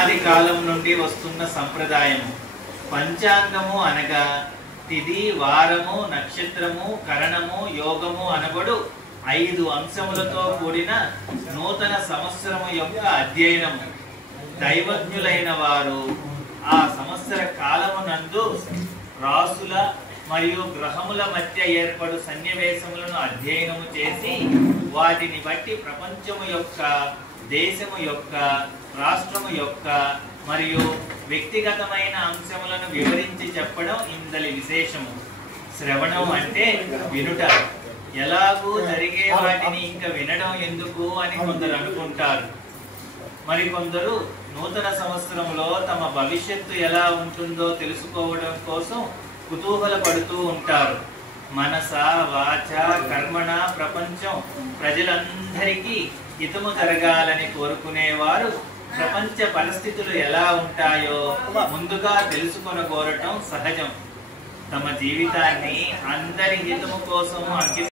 అనాది కాలం నుండి వస్తున్న సంప్రదాయము. పంచాంగము అనగా తిథి, వారము, నక్షత్రము, కరణము, యోగము అనబడు 5 అంశములతో కూడిన నూతన సంవత్సరము యొక్క అధ్యయనము. దైవజ్ఞులైన వారు ఆ సంవత్సర కాలమునందు రాసుల మరియు గ్రహముల మధ్య ఏర్పడు సన్నివేశములను అధ్యయనము చేసి వాటిని బట్టి ప్రపంచము యొక్క, దేశము యొక్క, రాష్ట్రము యొక్క మరియు వ్యక్తిగతమైన అంశములను వివరించి చెప్పడం ఇందలి విశేషము. శ్రవణం అంటే వినుట. ఎలాగూ జరిగే వాటిని ఇంకా వినడం ఎందుకు అని కొందరు అనుకుంటారు. మరికొందరు నూతన సంవత్సరంలో తమ భవిష్యత్తు ఎలా ఉంటుందో తెలుసుకోవడం కోసం కుతూహల పడుతూ ఉంటారు. మనస, వాచ, కర్మణ ప్రపంచం ప్రజలందరికీ హితము జరగాలని కోరుకునేవారు ప్రపంచ పరిస్థితులు ఎలా ఉంటాయో ముందుగా తెలుసుకొనగోరటం సహజం. తమ జీవితాన్ని అందరి హితము కోసం అంకితం